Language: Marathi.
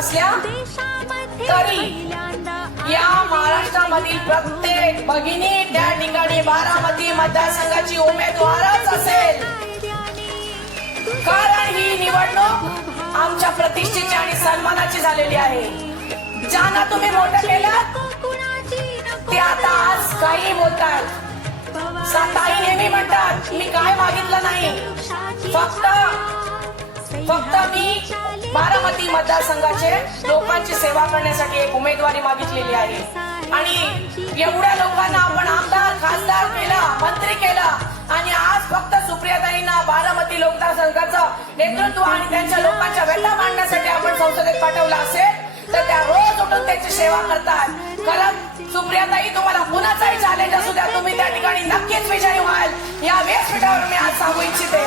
असल्या तरी या महाराष्ट्रामधील प्रत्येक भगिनी त्या ठिकाणी बारामती मतदारसंघाची उमेदवारच असेल, कारण ही निवडणूक आमच्या प्रतिष्ठेची आणि सन्मानाची झालेली आहे. ज्यांना तुम्ही मोठं केलं ते आता आज काही बोलतात. ताई नेहमी म्हणतात मी काय मागितलं नाही, फक्त मी बारामती मतदारसंघाचे लोकांची सेवा करण्यासाठी एक उमेदवारी मागितलेली आहे. आणि एवढ्या लोकांना आपण आमदार खासदार केला, मंत्री केला, आणि आज फक्त सुप्रियाताईंना बारामती मतदारसंघाचं नेतृत्व आणि त्यांच्या लोकांच्या व्यथा मांडण्यासाठी आपण संसदेत पाठवलं असेल तर त्या रोज उठून त्यांची सेवा करतात. कारण सुप्रियाताई तुम्हाला कुणाचाही चॅलेंज असू द्या, तुम्ही त्या ठिकाणी नक्कीच विजयी व्हाल या व्यासपीठावर मी आज सांगू इच्छिते.